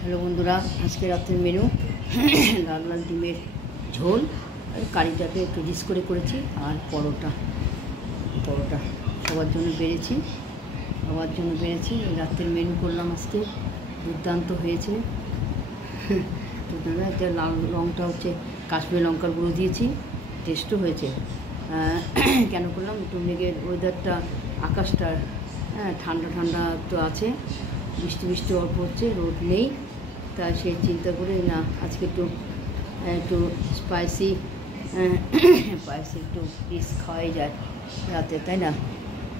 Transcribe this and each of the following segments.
Hello বন্ধুরা, আজকে রাতের মেনু লাল লাল ডিমের ঝোল আর কারিটাকে একটু ডিস করে করেছি আর পরোটা সবার জন্য বেড়েছি। রাতের মেনু করলাম আজকে, দুর্দান্ত হয়েছে। দুর্দান্ত। লাল রঙটা হচ্ছে কাশ্মীরি লঙ্কার গুঁড়ো দিয়েছি, টেস্টও হয়েছে। কেন করলাম, একটু মেঘের ওয়েদারটা, আকাশটা ঠান্ডা ঠান্ডা তো আছে, বৃষ্টি বৃষ্টি অল্প হচ্ছে, রোদ নেই। তা সেই চিন্তা করে না আজকে একটু স্পাইসি একটু ডিশ খাওয়াই যায় রাতে, তাই না?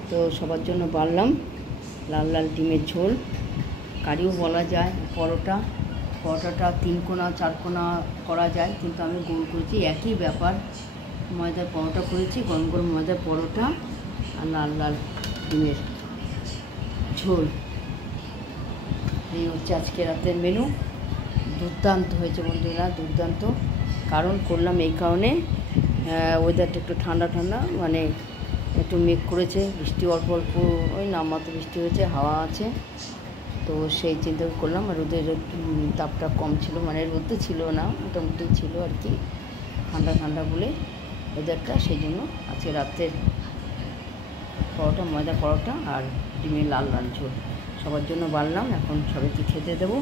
তো সবার জন্য বাড়লাম লাল লাল ডিমের ঝোল, কারিও বলা যায়। পরোটাটা 3 কোনা 4 কোনা করা যায়, কিন্তু আমি গোল করেছি, একই ব্যাপার। ময়দার পরোটা করেছি, গরম গরম ময়দার পরোটা আর লাল লাল ডিমের ঝোল। এই হচ্ছে আজকে রাতের মেনু। দুর্দান্ত হয়েছে বন্ধুরা, দুর্দান্ত। কারণ করলাম এই কারণে, ওয়েদারটা একটু ঠান্ডা ঠান্ডা, মানে একটু মেঘ করেছে, বৃষ্টি অল্প অল্প ওই নামমাত্র বৃষ্টি হয়েছে, হাওয়া আছে। তো সেই চিন্তা করলাম। আর রোদের তাপটা কম ছিল, মানে রোদে ছিল না, মোটামুটি ছিল আর কি, ঠান্ডা ঠান্ডা বলে ওয়েদারটা। সেই জন্য আজকে রাতের পরোটা, ময়দা পরোটা আর ডিমের লাল লাল ঝোল সবার জন্য বাড়লাম। এখন সবাইকে খেতে দেবো।